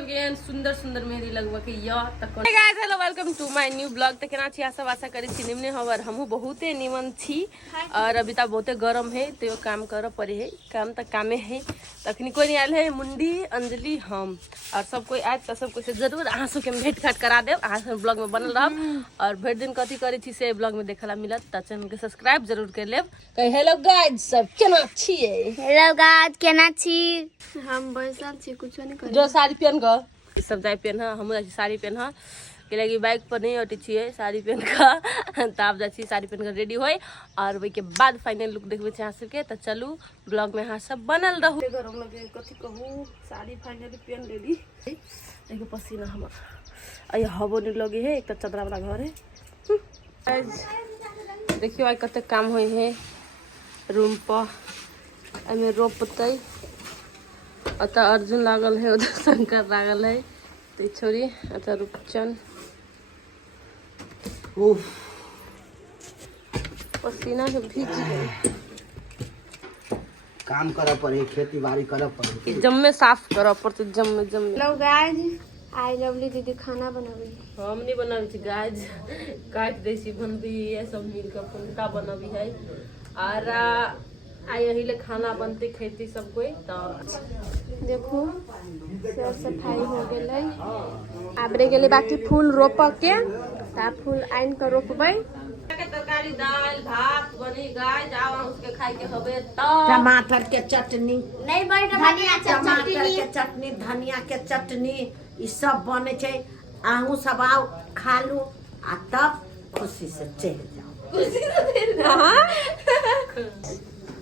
सबके एहन सुंदर सुंदर मेहंदी लगवा के guys hello welcome to my new blog. त केना छी सब आशा करै छी निमने हवर हमहू बहुते निमन छी और अभी तक बहुते गरम है तो काम कर पड़े है। काम तक कामे है तखनी कोई नहीं आयल है मुंडी अंजलि हम और सब कोई आए तो सब कोई से जरूर अहाँ सबके भेंट घाट करा देव। अहाँ सब ब्लॉग में बनल रहब और भर दिन कथी करे छी से ब्लॉग में देखला मिलत। त चैनल के सब्सक्राइब जरूर कर लेब। कह हेलो गाइस सब केना छिए। हेलो गाइस केना छी। हम बैसल छी कुछो नहीं कर। जो साड़ी पहन ग सब जाय पहन हम साड़ी पहन के लगी बाइक पर नहीं हटी छे साड़ी पहन का तब जा साड़ी पहन कर रेडी होई और वही के बाद फाइनल लुक देखबे छी अहाँ सबके। त चलू ब्लॉग में अहाँ सब बनल रहू। गरम लगे कथी कहू साड़ी फाइनली पहन लेली एगो पसीना हमर अय हबो नहीं लगे है। एक त चदरा वाला घर है। देखियो आई कते काम होई है रूम पर एमे रोपतै अतः अर्जुन लागल है उधर शंकर लागल है तो छोरी अतः रूपचंद पसीना से भीज गए। काम करे पड़े खेती बाड़ी करे पड़े जम्मे साफ करे पड़ते जम्मे जम्मे। हेलो गाइस आई लवली दीदी खाना बनावी हम नहीं बनावी छी गाइस काट दे छी बनबी ये सब मिल के पुनका बनावी है और आई यही ले खाना बनते खेती सब कोई। तो देखो सब सफाई हो गेलै आबरे गेले बाकी फूल रोप के ता फूल आइन के रोपबै। तरकारी दाल भात बनी गाय जाओ उसके खाई के हबे तो टमाटर के चटनी नहीं बड़ी धनिया के चटनी धनिया के चटनी ई सब बने छे। आहू सब आओ खा लू आ तब खुशी से चल जाओ।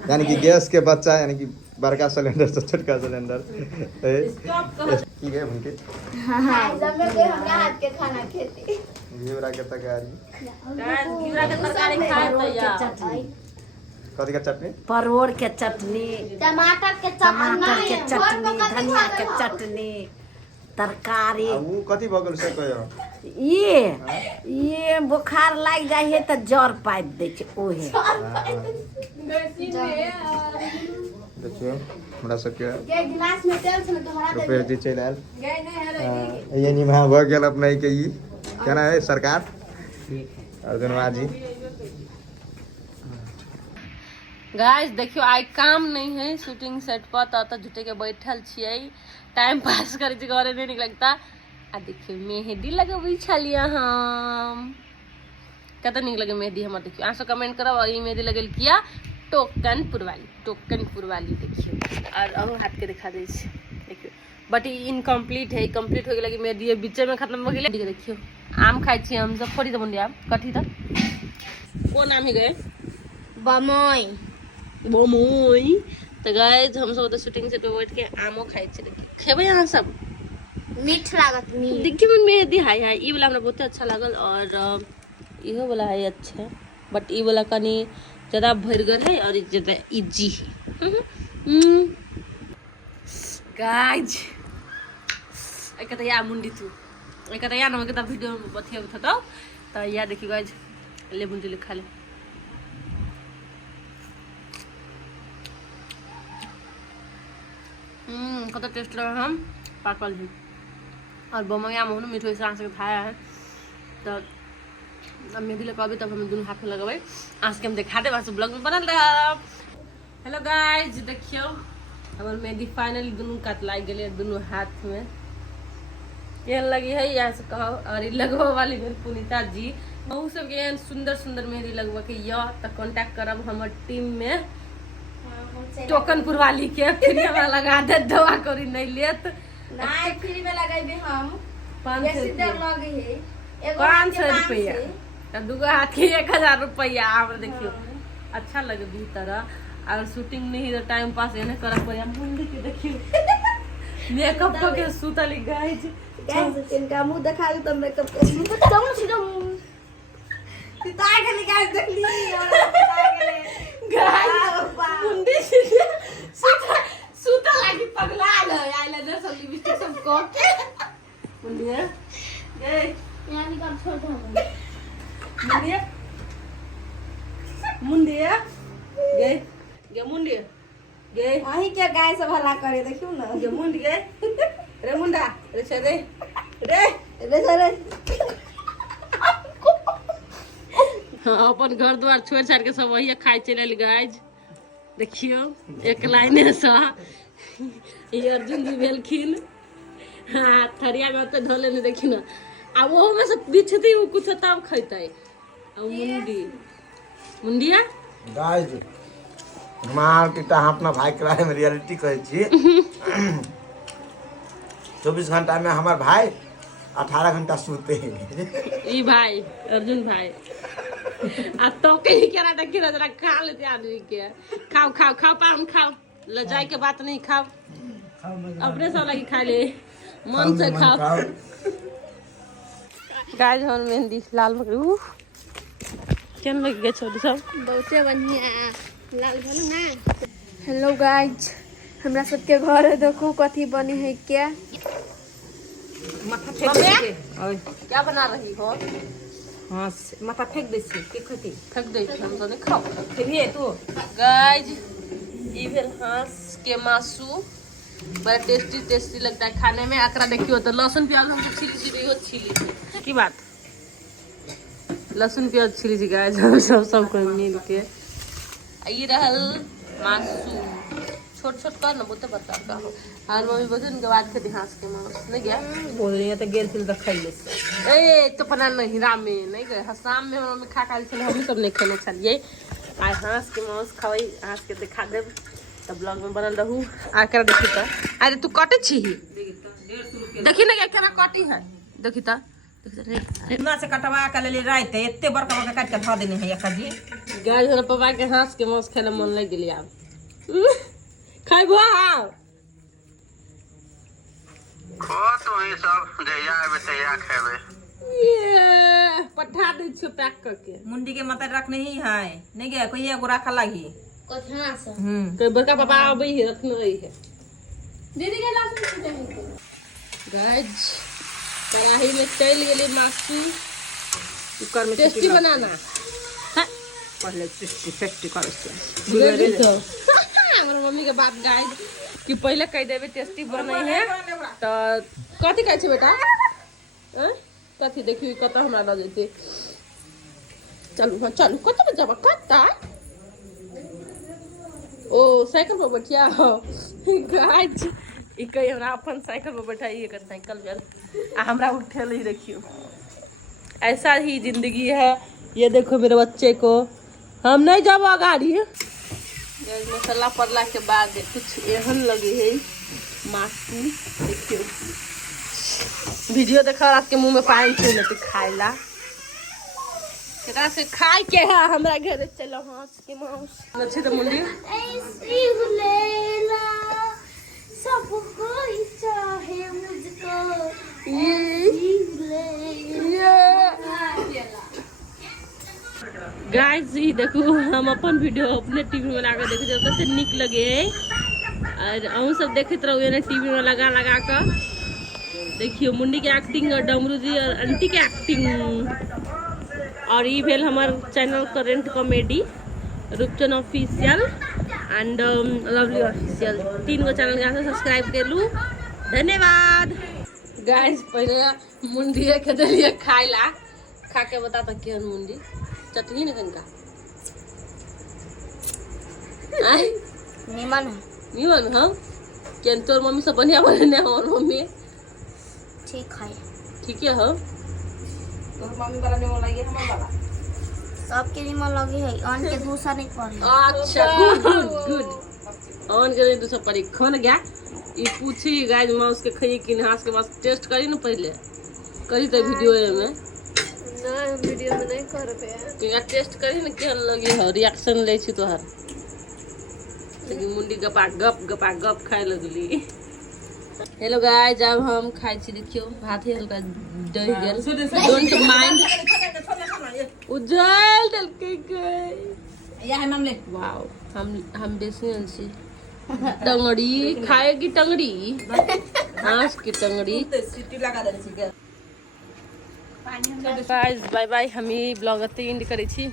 यानी कि गैस के बच्चा यानी कि बड़का सिलेंडर से छोटका सिलेंडर की गए उनके हां सब में हमरा हाथ के खाना खेती घिवरा के तरकारी घिवरा के तरकारी खाए तो यार कथी का चटनी परोड़ के चटनी टमाटर के चटनी धनिया के चटनी तरकारी वो कथी भगल से कहियो ये बुखार लाग जाए है तो जर पाइप दे छे ओहे देखियो हमरा सबके ये गिलास में तेल से तुम्हारा रुपया जी चल आयल ये नहीं वहां भ गेल अपने के ई केना है सरकार अर्जुनवा जी। गाइस देखियो आई काम नहीं है शूटिंग सेट पर तो झूठे के बैठल छिए टाइम पास करे छी घरे नहीं निक लगता। आ देखियो मेहंदी लगबै छलिए हम कत निक लगे मेहंदी हमर। देखियो अहाँ सब कमेंट करब ई मेहंदी लगेल किया टोकनपुर वाली देखियो और अहू हाथ के दिखा दे छी देखियो बट इनकम्प्लीट है कंप्लीट हो गेल कि मेहंदी बीच में खत्म हो गेल। देखियो आम खाई छी हम सब फोड़ी दबन आम कथी त कोन आम ही गए बमोई तो गाइस हम सब तो शूटिंग सेट पे बैठ के आमो खाई छी। देखियो खेबै अहाँ सब मीठ लागत मीठ। देखियो में मेहंदी हाय हाय ई वाला हमरा बहुत अच्छा लागल और इहो वाला है अच्छा बट ई वाला कनी ज्यादा भरगर है और ज्यादा इजी है। गाइस एक त या मुंडी तू एक त या न के त वीडियो में बथिया उठतो त या देखियो गाइस ले मुंडी ले खा ले कत टेस्ट लगा हम पाकल है और बमैया में मीठो से आंस के खाया है। तो अब मेहंदी लगाबे तब हम दोनों हाथ में लगाबे आंस के हम दिखा दे बस ब्लॉग में बनल रह। हेलो गाइस देखियो हमर मेहंदी फाइनली दोनों काट लाग गेले दोनों हाथ में केहन लगी है यहाँ से कहो। और ई लगवा वाली मेरे पुनीता जी बहुत सब एहन सुंदर सुंदर मेहंदी लगवा के तो कांटेक्ट करब हमर टीम में टोकनपुर वाली के फ्री में लगा दे दवा करी नहीं लेत नहीं फ्री में लगाइबे हम 500 लगे है 500 रुपया तो दूगो हाथ के 1000 रुपया हमरा देखियो अच्छा लगे भी तरह और शूटिंग नहीं तो टाइम पास एने करब पड़े मुंडी के देखियो मेकअप तो के सुतली गाइस इनका मुंह दिखा दो तो मेकअप कर एकदम सीधा ताय के गाइस देख ली और ताय के गाइस मुंडी सुता लागी पगला ल आइला न सब लिपस्टिक सब को के मुंडी ए यहाँ निकाल छोड़ दो मुंडी गे मुंडी गे वही क्या गाय से भला करे देखियो ना गे मुंडी गे रे मुंडा रे से रे रे रे से रे हाँ अपन घर द्वार छोड़ छाड़ के सब वही खाए चले गाइज देखियो एक लाइन सा ये अर्जुन जी भेलखिन हाँ थरिया में तो ढोले नहीं देखी ना आ वो में से बिछती वो कुछ तब खैते आ मुंडी मुंडिया गाइस मार के ता अपना भाई के में रियलिटी कहै छी 24 घंटा में हमार भाई 18 घंटा सोते हैं ई भाई अर्जुन भाई आ तो कहीं केरा देखी ना जरा खा लेते आदमी के खाओ खाओ खाओ पाम खाओ ले जाए के बात नहीं खाओ अपने सब लगी खा ले मन से खाओ गाइस हम मेहंदी लाल मकरू केन लग गए छोड़ सब बहुते बढ़िया लाल भलो ना। हेलो गाइज हमरा सबके घर देखो कथी बनी है क्या माथा फेंक दे क्या बना रही हो हाँ माथा फेंक दे की खती थक गई हम तो नहीं खाओ फिर तू गाइस ई भेल हांस के मासू बड़ा टेस्टी टेस्टी लगता है खाने में। आकरा देखियो तो लहसुन प्याज हम छिली की बात लहसुन प्याज छिली छी गाइस हम सब कोई मिल के ई रहल मासू छोट छोट कर ना बहुते बड़का का हो और मम्मी बजन के बाद के हांस के मांस नहीं गया बोल रही है तो गेल फिर खैले ए तो पना नहीं रामे नहीं गए शाम में मम्मी खा खा चले हम सब नहीं खेने चलिए आज हांस के मांस खाई हांस के दिखा देब तब ब्लॉग में बनल रहू आकर देखी त अरे तू कटे छी देखी ना केना कटी है देखी त ना से कटवा के लेली रात एते बड़का बड़का काट के ध देने है एक जी गाय जरा पापा के हांस के मांस खाने मन लग गेली आब खाइबो हां खो तो ये सब जइया आबे तइया खेबे ये पठा दे छ पैक करके मुंडी के मत रखने ही है नहीं गया कोई एगो रखा लगी कथना से कोई बड़का पापा आबै है रखने रही है दीदी के लास्ट में गाइज कढ़ाई में चल गेली मासू कुकर में टेस्टी बनाना पहले टेस्टी कर तो हमारे मम्मी के बात गाइड कि पहले कह देवे टेस्टी बने है तो कथी कहै छै बेटा कथी देखियो कत हमरा ल जेते चलू हां चलू कत में जाबा कत ओ साइकिल पर बैठिया गाइज ई कहीं हमरा अपन साइकिल पर बैठाई एकर साइकिल जल आ हमरा उठेल ही देखियो ऐसा ही जिंदगी है। ये देखो मेरे बच्चे को हम नहीं जाबो गाड़ी मसाला पड़ला के बाद कुछ एहन लगे है मासू देखियो वीडियो देखा आपके मुंह में पानी छूने तो खाइला एकरा से खाए के है हमरा घर चलो हांस के मांस अच्छे तो मुंडी ऐसी हुलेला सब कोई चाहे मुझको गाइस ये देखो हम अपन वीडियो अपने टीवी में लगा देखे कते निक लगे और अहूँ सब देखते रहो ना टीवी में लगा लगा कर देखियो मुंडी के एक्टिंग और डमरू जी और आंटी के एक्टिंग। और ये भेल हमार channel current comedy Roopchan official and lovely official 3 गो चैनल के सब्सक्राइब कर लू धन्यवाद। गाइस पहले मुंडी के दिलिए खाइला खा के बता तो केहन मुंडी चटनी न कनका आय निमन निमन हम केन तोर मम्मी सब बढ़िया बने हमर मम्मी ठीक है ठीक है हो तो मम्मी वाला नहीं लगे हमर वाला सबके निमन लगे है अन के दूसरा नहीं पड़े अच्छा गुड गुड गुड ऑन के तो सब परी खन गया ई पूछी गाइस मां उसके खई कि हाथ के पास टेस्ट करी न पहले करी तो वीडियो में ना वीडियो में नहीं कर पे कि टेस्ट करी न केहन लगी हो रिएक्शन ले छी तोहर लेकिन मुंडी गपा गप खाए लगली। हेलो गाइस जब हम खाई छी देखियो भात ही हल्का दही गेल डोंट माइंड उजल डल के या है मामले वाओ हम बेसियन छी टंगड़ी खाएगी टंगड़ी हांस की टंगड़ी सीटी लगा दे छी के गाइस बाय बाय हम ही ब्लॉग अते एंड करै छी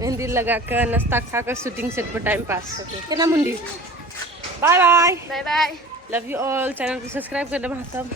मेहंदी लगा कर नाश्ता खा कर शूटिंग सेट पर टाइम पास केना मुंडी bye bye bye bye. Love you all. Channel को सब्सक्राइब कर देना सब।